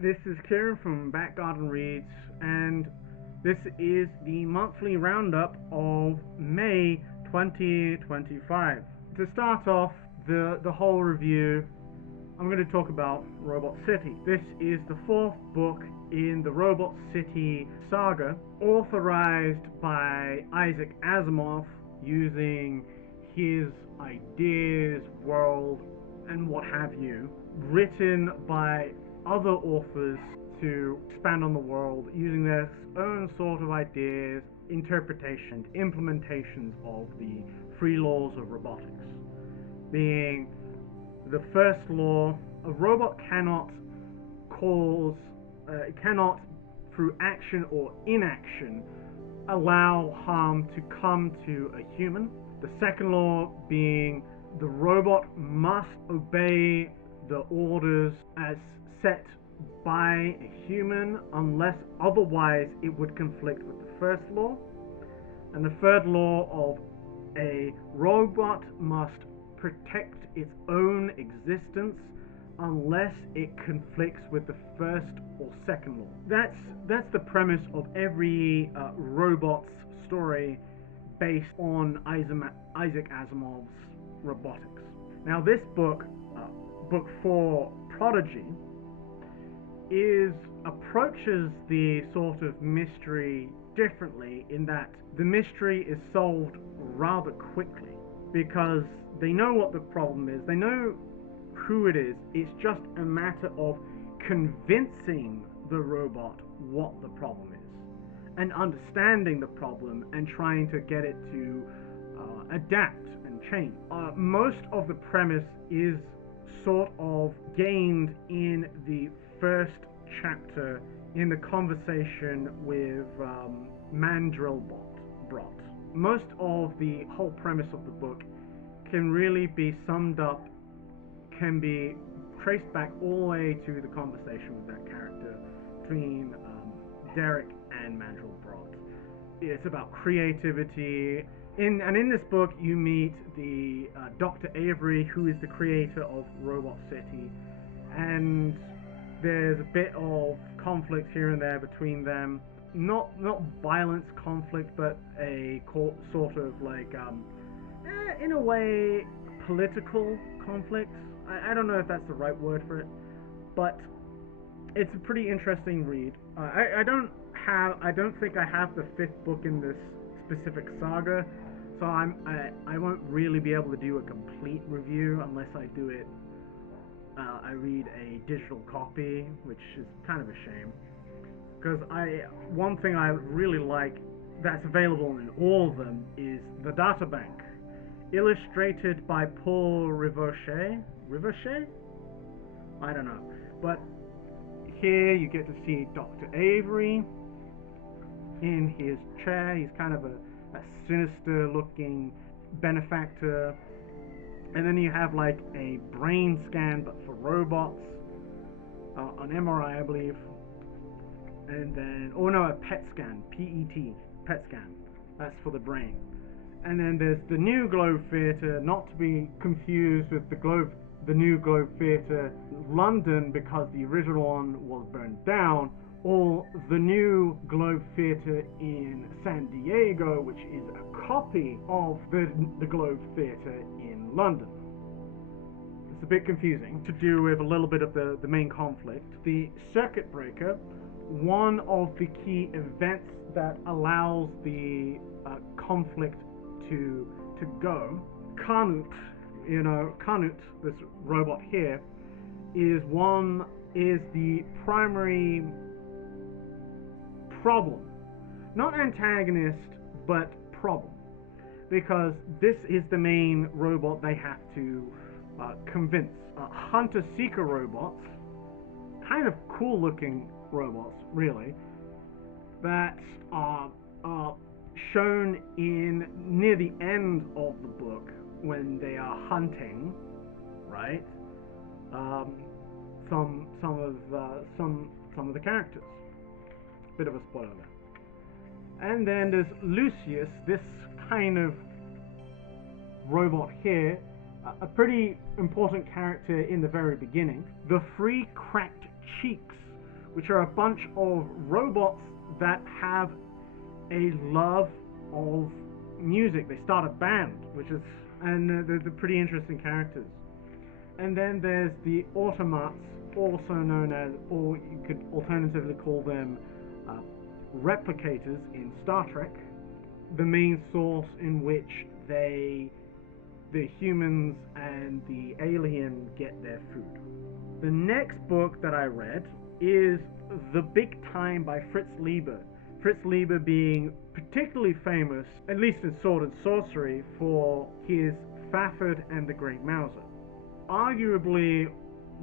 this is Kieran from Backgarden Reads, and this is the monthly roundup of May 2025. To start off the whole review, I'm going to talk about Robot City. This is the fourth book in the Robot City saga, authorized by Isaac Asimov using his ideas, world, and what have you, written by other authors to expand on the world using their own sort of ideas, interpretation, implementations of the three laws of robotics. Being the first law, a robot cannot through action or inaction, allow harm to come to a human. The second law being the robot must obey the orders as set by a human unless otherwise it would conflict with the first law. And the third law of a robot must protect its own existence unless it conflicts with the first or second law. That's the premise of every robot's story based on Isaac Asimov's robotics. Now this book, book 4, Prodigy, approaches the sort of mystery differently in that the mystery is solved rather quickly because they know what the problem is, they know who it is. It's just a matter of convincing the robot what the problem is and understanding the problem and trying to get it to adapt and change. Most of the premise is sort of gained in the first chapter in the conversation with Mandrillbot. Most of the whole premise of the book can really be summed up, can be traced back all the way to the conversation with that character between Derek and Mandrillbot. It's about creativity. In this book, you meet the Dr. Avery, who is the creator of Robot City, and there's a bit of conflict here and there between them. Not violence conflict, but a sort of like, in a way, political conflicts. I don't know if that's the right word for it, but it's a pretty interesting read. I don't think I have the fifth book in this specific saga, so I won't really be able to do a complete review unless I do it. I read a digital copy, which is kind of a shame, because one thing I really like that's available in all of them is the databank, illustrated by Paul Revochet? I don't know, but here you get to see Dr. Avery in his chair. He's kind of a sinister looking benefactor, and then you have like a brain scan but for robots, an MRI I believe, and then a PET scan, PET scan, that's for the brain. And then there's the New Globe Theatre, not to be confused with the New Globe Theatre London, because the original one was burned down, or the New Globe Theatre in San Diego, which is a copy of the Globe Theatre in London. It's a bit confusing, to do with a little bit of the main conflict. The circuit breaker, one of the key events that allows the conflict to go. Canute, this robot here, is the primary problem. Not antagonist, but problem. Because this is the main robot they have to convince. Hunter-seeker robots, kind of cool-looking robots, really, that are shown near the end of the book when they are hunting, right? Some of the characters. Bit of a spoiler there. And then there's Lucius, this kind of robot here, a pretty important character in the very beginning. The three cracked cheeks which are a bunch of robots that have a love of music. They start a band, and they're pretty interesting characters. And then there's the Automats, also known as, or you could alternatively call them replicators in Star Trek, the main source in which the humans and the alien get their food. The next book that I read is The Big Time by Fritz Leiber. Fritz Leiber being particularly famous, at least in Sword and Sorcery, for his Fafhrd and the Great Mouser. Arguably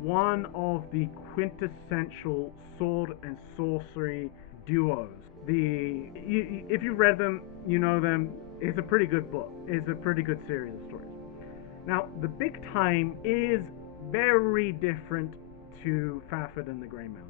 one of the quintessential sword and sorcery duos. If you read them, you know them. It's a pretty good book. It's a pretty good series of stories. Now, The Big Time is very different to Fafhrd and the Grey Mouser.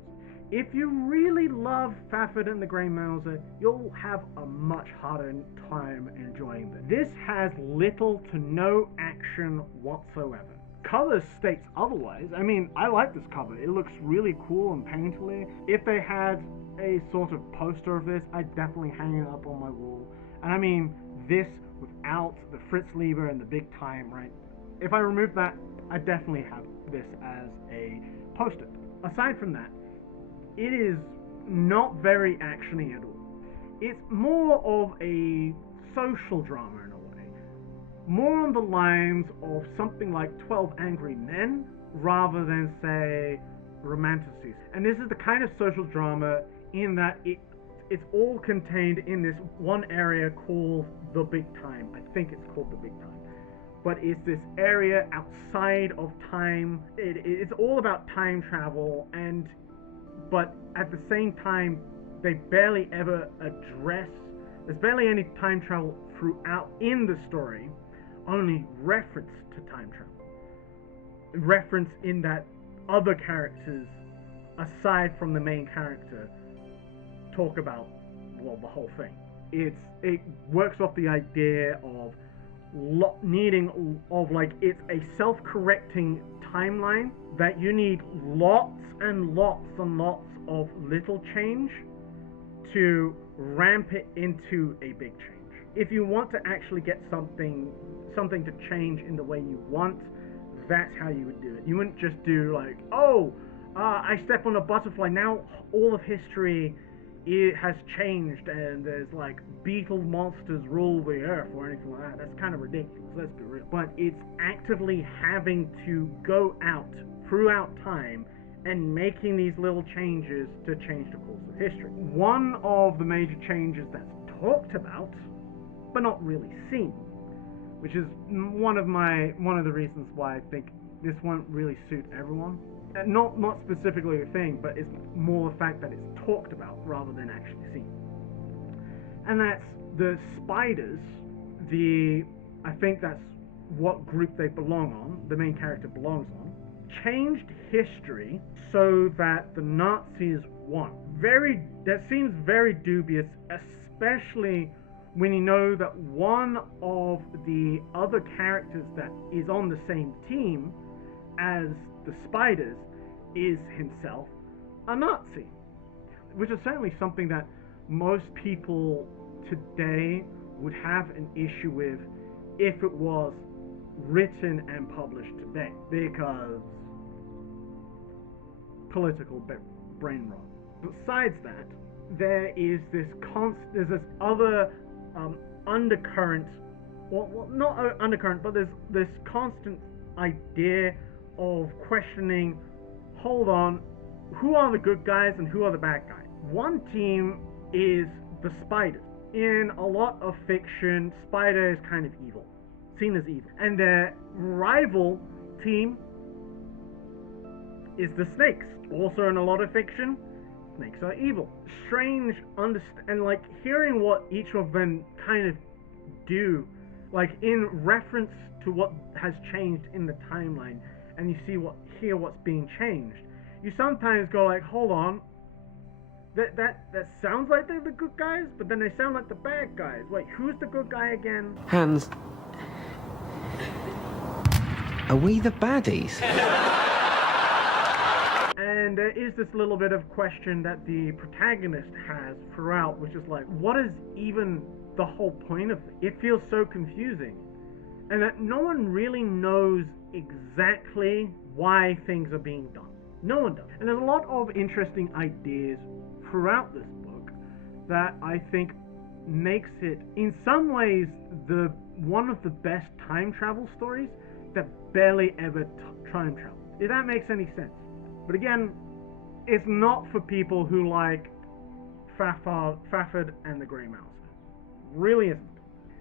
If you really love Fafhrd and the Grey Mouser, you'll have a much harder time enjoying this. This has little to no action whatsoever. Color states otherwise. I mean, I like this cover. It looks really cool and painterly. If they had a sort of poster of this, I'd definitely hang it up on my wall. And I mean, this without the Fritz Leiber and The Big Time, right? If I remove that, I definitely have this as a poster. Aside from that, it is not very actiony at all. It's more of a social drama in a way. More on the lines of something like 12 Angry Men rather than, say, Romanticism. And this is the kind of social drama in that it's all contained in this one area called The Big Time. I think it's called The Big Time. But it's this area outside of time. It's all about time travel, but at the same time, they barely ever address. There's barely any time travel throughout in the story, only reference to time travel. Reference in that other characters, aside from the main character, talk about, well, the whole thing. It works off the idea of it's a self-correcting timeline that you need lots and lots and lots of little change to ramp it into a big change. If you want to actually get something to change in the way you want, that's how you would do it. You wouldn't just do like, I step on a butterfly, now all of history it has changed and there's like beetle monsters rule the earth or anything like that. That's kind of ridiculous, let's be real. But it's actively having to go out throughout time and making these little changes to change the course of history. One of the major changes that's talked about, but not really seen, which is one of the reasons why I think this won't really suit everyone. Not specifically the thing, but it's more the fact that it's talked about rather than actually seen. And that's the spiders. I think that's what group they belong on, the main character belongs on, changed history so that the Nazis won. That seems very dubious, especially when you know that one of the other characters that is on the same team as the spiders is himself a Nazi, which is certainly something that most people today would have an issue with if it was written and published today, because political brain rot. Besides that, there is this other undercurrent, well, not undercurrent, but there's this constant idea of questioning, hold on, who are the good guys and who are the bad guys? One team is the spiders. In a lot of fiction, Spider is kind of evil, seen as evil. And their rival team is the snakes. Also in a lot of fiction, snakes are evil. Strange, and like hearing what each of them kind of do, like in reference to what has changed in the timeline, and you hear what's being changed, you sometimes go like, hold on, that sounds like they're the good guys, but then they sound like the bad guys. Wait, who's the good guy again? Hans, are we the baddies? And there is this little bit of question that the protagonist has throughout, which is like, what is even the whole point of it? It feels so confusing. And that no one really knows exactly why things are being done. No one does. And there's a lot of interesting ideas throughout this book that I think makes it, in some ways, one of the best time travel stories that barely ever time travel. If that makes any sense. But again, it's not for people who like Fafhrd and the Grey Mouse. Really isn't.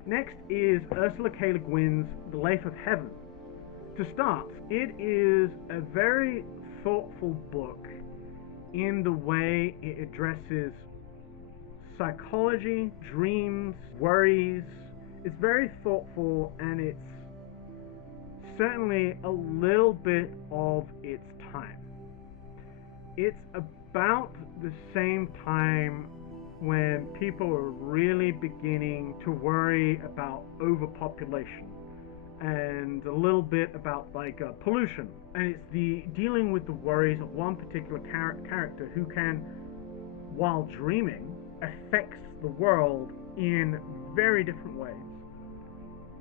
Next is Ursula K. Le Guin's The Lathe of Heaven. To start, it is a very thoughtful book in the way it addresses psychology, dreams, worries. It's very thoughtful, and it's certainly a little bit of its time. It's about the same time when people are really beginning to worry about overpopulation and a little bit about pollution, and it's the dealing with the worries of one particular character who can, while dreaming, affects the world in very different ways.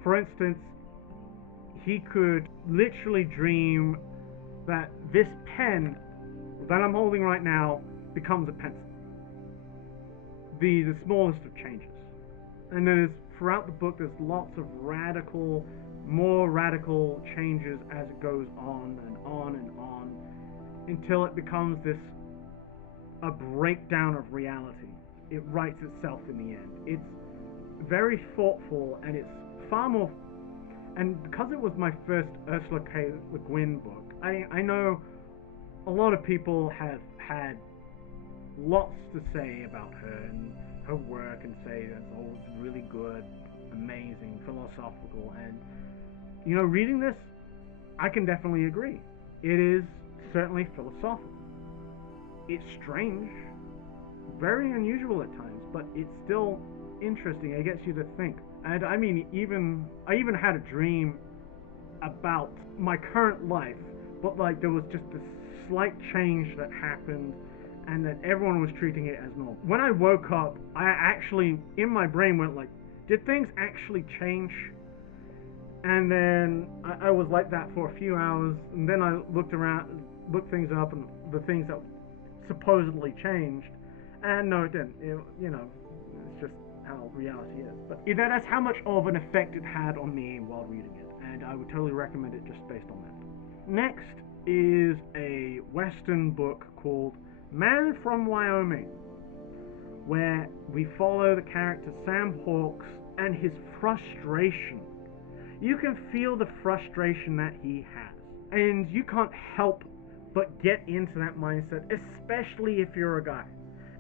For instance, he could literally dream that this pen that I'm holding right now becomes a pencil. The smallest of changes. And then throughout the book there's lots of more radical changes as it goes on and on and on, until it becomes a breakdown of reality. It writes itself in the end. It's very thoughtful, and it's far more, and because it was my first Ursula K. Le Guin book, I know a lot of people have had lots to say about her and her work, and say that it's really good, amazing, philosophical, and reading this, I can definitely agree. It is certainly philosophical. It's strange, very unusual at times, but it's still interesting. It gets you to think. And I mean, I even had a dream about my current life, but there was just this slight change that happened, and that everyone was treating it as normal. When I woke up, I actually, in my brain, went did things actually change? And then I was like that for a few hours, and then I looked things up, and the things that supposedly changed, and no, it didn't. It's just how reality is. But that's how much of an effect it had on me while reading it, and I would totally recommend it just based on that. Next is a Western book called Man from Wyoming, where we follow the character Sam Hawkes and his frustration. You can feel the frustration that he has, and you can't help but get into that mindset, especially if you're a guy.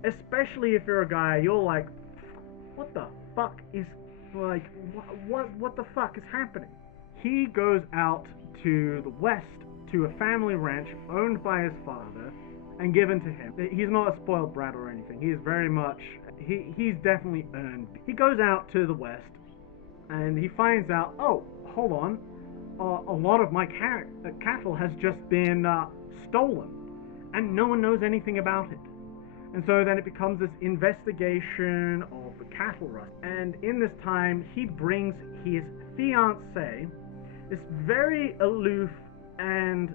Especially if you're a guy, you're like, what the fuck is, what the fuck is happening? He goes out to the west to a family ranch owned by his father and given to him. He's not a spoiled brat or anything. He's very much, he's definitely earned. He goes out to the west, and he finds out, oh, hold on, a lot of my cattle has just been stolen, and no one knows anything about it. And so then it becomes this investigation of the cattle rust. And in this time, he brings his fiancée, this very aloof and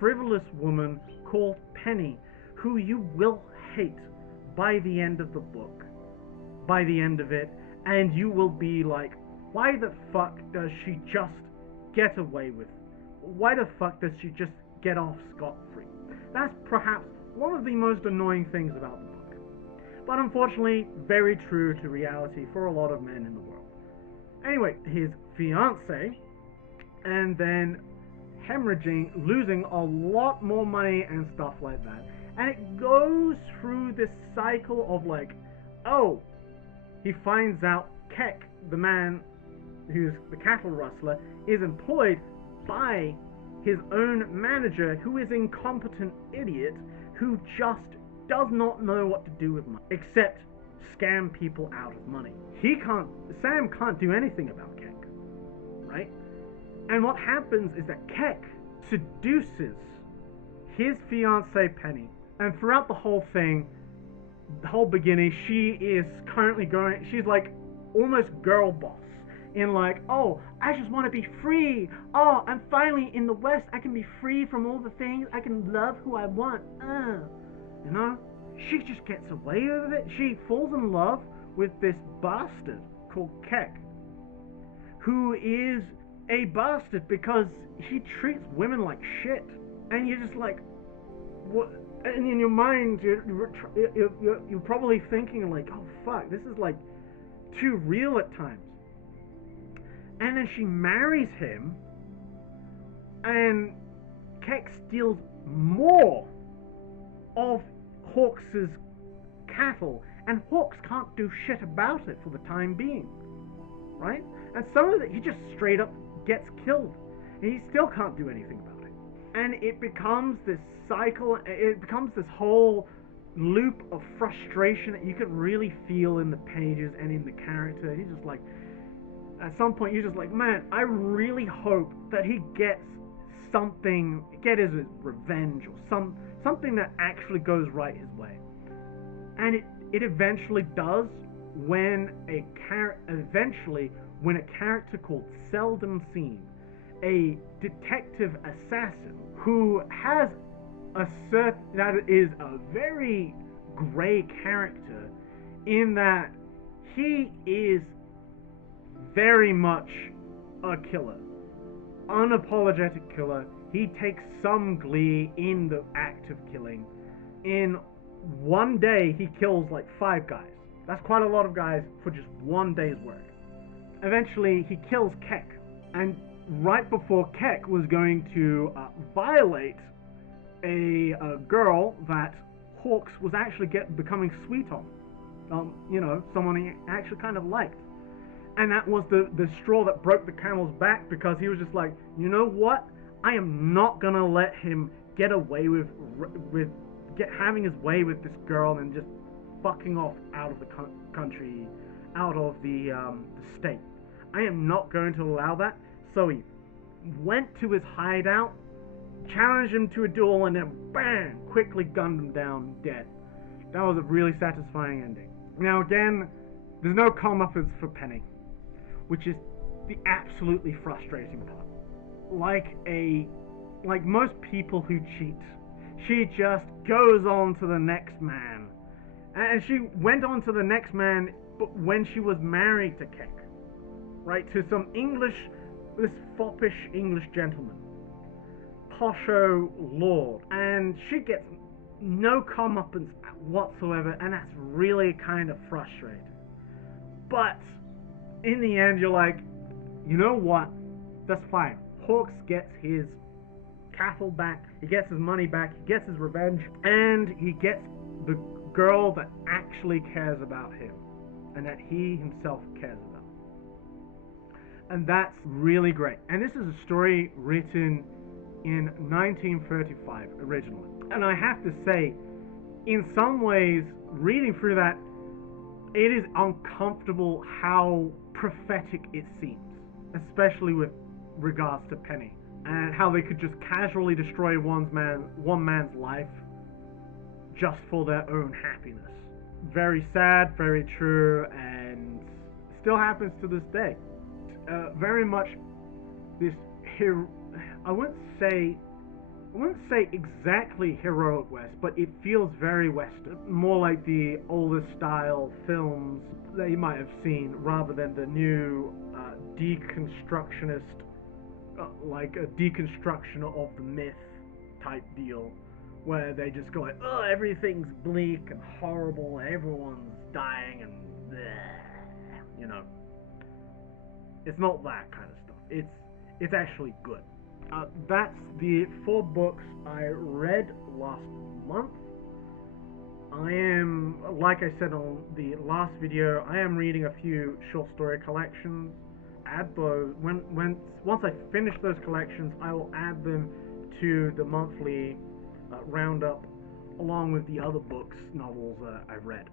frivolous woman called Penny, who you will hate by the end of the book, by the end of it, and you will be like, why the fuck does she just get away with it? Why the fuck does she just get off scot-free? That's perhaps one of the most annoying things about the book, but unfortunately very true to reality for a lot of men in the world. Anyway, his fiancée, and then hemorrhaging, losing a lot more money and stuff like that. And it goes through this cycle of oh, he finds out Keck, the man who's the cattle rustler, is employed by his own manager, who is an incompetent idiot who just does not know what to do with money except scam people out of money. Sam can't do anything about Keck, right? And what happens is that Keck seduces his fiancée Penny And throughout the whole thing, the whole beginning, she is currently going, she's like almost girl boss. In like, oh, I just want to be free. Oh, I'm finally in the West. I can be free from all the things. I can love who I want. You know? She just gets away with it. She falls in love with this bastard called Keck, who is a bastard because he treats women like shit. And you're just like, what? And in your mind, you're probably thinking like, oh fuck, this is like too real at times. And then she marries him, and Keck steals more of Hawks's cattle, and Hawks can't do shit about it for the time being, right? And some of it, he just straight up gets killed, and he still can't do anything about it. And it becomes this cycle, it becomes this whole loop of frustration that you can really feel in the pages and in the character. He's just like, at some point you're just like, man, I really hope that he gets something, get his revenge or something that actually goes right his way. And it eventually does when a character called Seldom Seen, a detective assassin who has that is a very gray character in that he is very much a killer, unapologetic killer. He takes some glee in the act of killing. In one day, he kills like 5 guys. That's quite a lot of guys for just one day's work. Eventually, he kills Keck, and right before Keck was going to violate a girl that Hawks was actually becoming sweet on, you know, someone he actually kind of liked. And that was the straw that broke the camel's back, because he was just like, you know what? I am not gonna let him get away with having his way with this girl and just fucking off out of the country, out of the state. I am not going to allow that. So he went to his hideout, challenged him to a duel, and then bang, quickly gunned him down dead. That was a really satisfying ending. Now again, there's no comeuppance for Penny, which is the absolutely frustrating part. Like most people who cheat, she just goes on to the next man. And she went on to the next man when she was married to Keck, right? To some this foppish English gentleman, posho lord. And she gets no comeuppance whatsoever, and that's really kind of frustrating. But in the end, you're like, you know what? That's fine. Hawks gets his cattle back, he gets his money back, he gets his revenge, and he gets the girl that actually cares about him, and that he himself cares about. And that's really great. And this is a story written in 1935 originally. And I have to say, in some ways, reading through that, it is uncomfortable how prophetic it seems, especially with regards to Penny, and how they could just casually destroy one man's life just for their own happiness. Very sad, very true, and still happens to this day. Very much this I wouldn't say exactly heroic West, but it feels very Western, more like the older style films that you might have seen, rather than the new deconstructionist, like a deconstruction of the myth type deal, where they just go like, oh, everything's bleak and horrible, everyone's dying and bleh, you know. It's not that kind of stuff. It's actually good. That's the 4 books I read last month. I am, like I said on the last video, I am reading a few short story collections. Add those once I finish those collections, I will add them to the monthly roundup, along with the other books, novels I've read.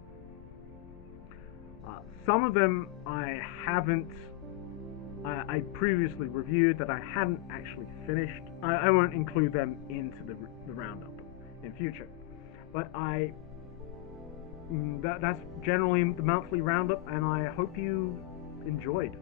Some of them I haven't. I previously reviewed that I hadn't actually finished. I won't include them into the roundup in future. But that's generally the monthly roundup, and I hope you enjoyed.